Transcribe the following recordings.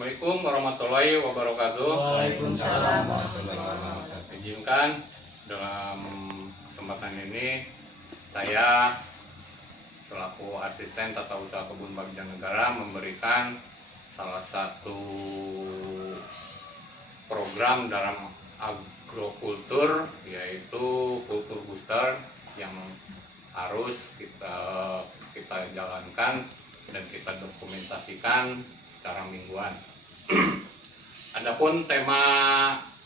Assalamualaikum warahmatullahi wabarakatuh. Waalaikumsalam warahmatullahi wabarakatuh. Izinkan dalam kesempatan ini saya selaku asisten tata usaha kebun Bagja Negara memberikan salah satu program dalam agrokultur, yaitu kultur booster yang harus kita jalankan dan kita dokumentasikan secara mingguan. Adapun tema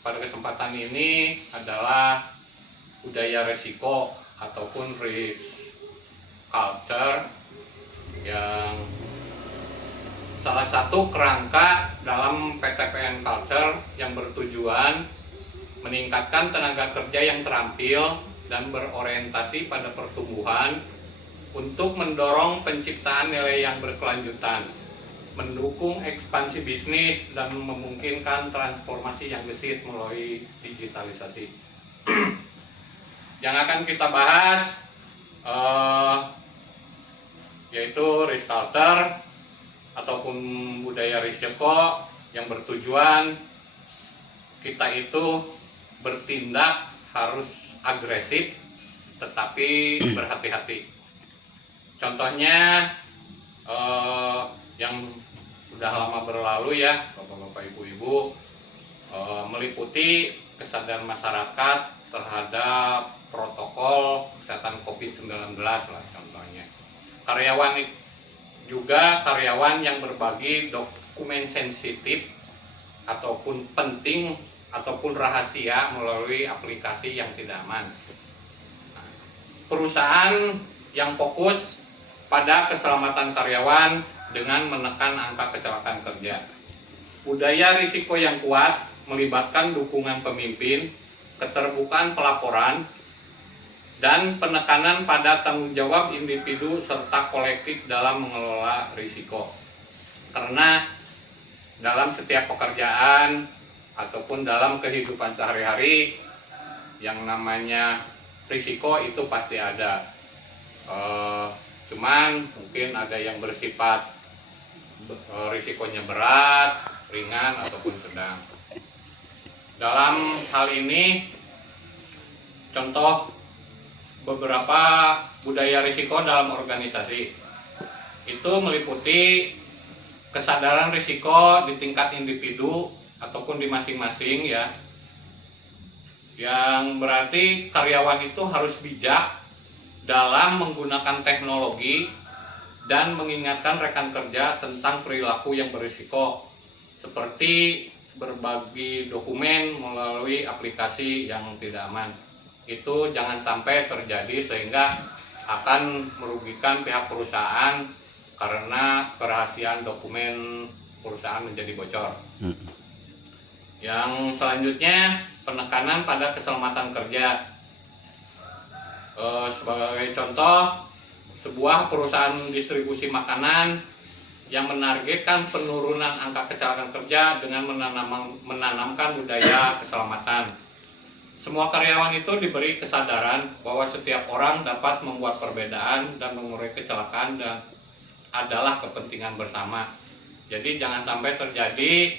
pada kesempatan ini adalah budaya resiko ataupun risk culture, yang salah satu kerangka dalam PTPN Culture yang bertujuan meningkatkan tenaga kerja yang terampil dan berorientasi pada pertumbuhan untuk mendorong penciptaan nilai yang berkelanjutan, mendukung ekspansi bisnis dan memungkinkan transformasi yang gesit melalui digitalisasi. Yang akan kita bahas yaitu risk culture ataupun budaya risiko yang bertujuan kita itu bertindak harus agresif tetapi berhati-hati. Contohnya yang sudah lama berlalu ya, Bapak-bapak, Ibu-ibu, meliputi kesadaran masyarakat terhadap protokol kesehatan COVID-19 lah contohnya. Karyawan yang berbagi dokumen sensitif ataupun penting ataupun rahasia melalui aplikasi yang tidak aman. Perusahaan yang fokus pada keselamatan karyawan dengan menekan angka kecelakaan kerja. Budaya risiko yang kuat melibatkan dukungan pemimpin, keterbukaan pelaporan, dan penekanan pada tanggung jawab individu serta kolektif dalam mengelola risiko. Karena dalam setiap pekerjaan ataupun dalam kehidupan sehari-hari yang namanya risiko itu pasti ada. Cuman mungkin ada yang bersifat risikonya berat, ringan, ataupun sedang. Dalam hal ini, contoh beberapa budaya risiko dalam organisasi itu meliputi kesadaran risiko di tingkat individu ataupun di masing-masing ya, yang berarti karyawan itu harus bijak dalam menggunakan teknologi dan mengingatkan rekan kerja tentang perilaku yang berisiko seperti berbagi dokumen melalui aplikasi yang tidak aman. Itu jangan sampai terjadi sehingga akan merugikan pihak perusahaan karena kerahasiaan dokumen perusahaan menjadi bocor. Yang selanjutnya, penekanan pada keselamatan kerja. Sebagai contoh, sebuah perusahaan distribusi makanan yang menargetkan penurunan angka kecelakaan kerja dengan menanamkan budaya keselamatan. Semua karyawan itu diberi kesadaran bahwa setiap orang dapat membuat perbedaan dan mengurangi kecelakaan dan adalah kepentingan bersama. Jadi jangan sampai terjadi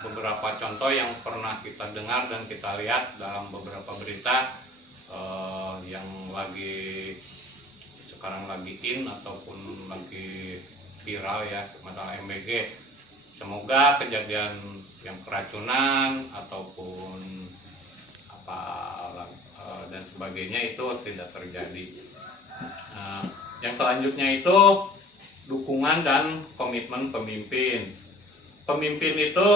beberapa contoh yang pernah kita dengar dan kita lihat dalam beberapa berita yang sekarang lagi in ataupun lagi viral ya, masalah MBG. Semoga kejadian yang keracunan ataupun dan sebagainya itu tidak terjadi. Yang selanjutnya itu dukungan dan komitmen pemimpin. Pemimpin itu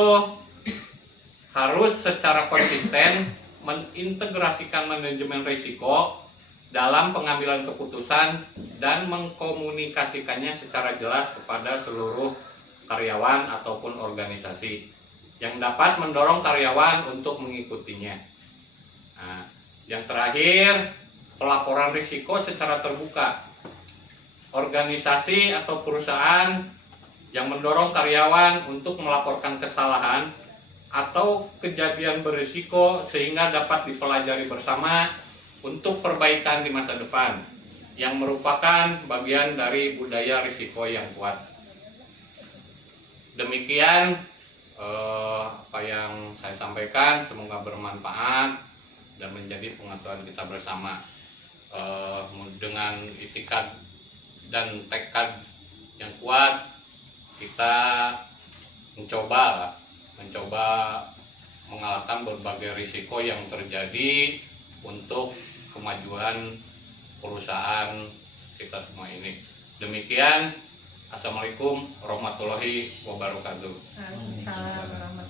harus secara konsisten mengintegrasikan manajemen risiko dalam pengambilan keputusan dan mengkomunikasikannya secara jelas kepada seluruh karyawan ataupun organisasi yang dapat mendorong karyawan untuk mengikutinya. Yang terakhir, pelaporan risiko secara terbuka. Organisasi atau perusahaan yang mendorong karyawan untuk melaporkan kesalahan atau kejadian berisiko sehingga dapat dipelajari bersama untuk perbaikan di masa depan, yang merupakan bagian dari budaya risiko yang kuat. Demikian apa yang saya sampaikan, semoga bermanfaat dan menjadi pengetahuan kita bersama. Dengan itikad dan tekad yang kuat, kita mencoba mengalahkan berbagai risiko yang terjadi untuk kemajuan perusahaan kita semua ini. Demikian, assalamualaikum warahmatullahi wabarakatuh. Waalaikumsalam warahmatullahi